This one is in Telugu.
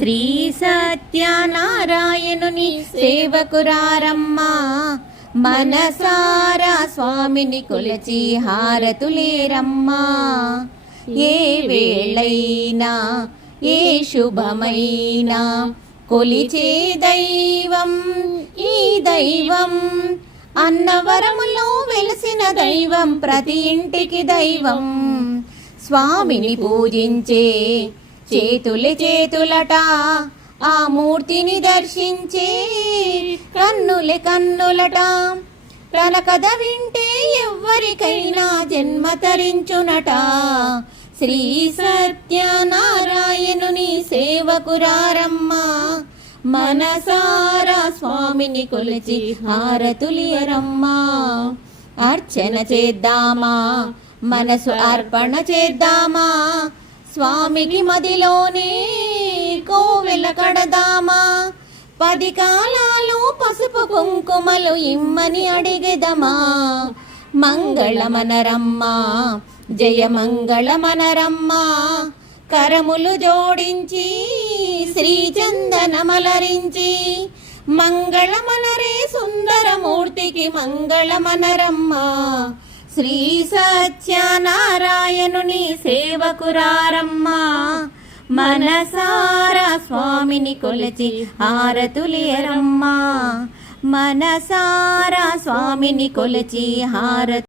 శ్రీ సత్యనారాయణుని సేవకురారమ్మా, మనసారా స్వామిని కొలచి హారతులేరమ్మా. ఏ వేళైనా ఏ శుభమైనా కొలిచే దైవం ఈ దైవం. అన్నవరములో వెలిసిన దైవం, ప్రతి ఇంటికి దైవం. స్వామిని పూజించే చేతులే చేతులట, ఆ మూర్తిని దర్శించే కన్నులే కన్నులట. తన కథ వింటే ఎవ్వరికైనా జన్మ తరించునట. శ్రీ సత్యనారాయణుని సేవకురారమ్మా, మనసారా స్వామిని కొలిచి హారతులియరమ్మా. అర్చన చేద్దామా, మనసు అర్పణ చేద్దామా, స్వామికి మదిలోనే కోవెల కడదామా. 10 కాలాలు పసుపు కుంకుమలు ఇమ్మని అడిగెదమా. మంగళమనరమ్మా, జయ మంగళమనరమ్మా. కరములు జోడించి శ్రీ చందనమలరించి, మంగళమనరే సుందరమూర్తికి మంగళమనరమ్మా. శ్రీ సత్యనారాయణుని సేవకురారమ్మా, మనసారా స్వామిని కొలచి హారతులియరమ్మా. మనసారా స్వామిని కొలచి హారతి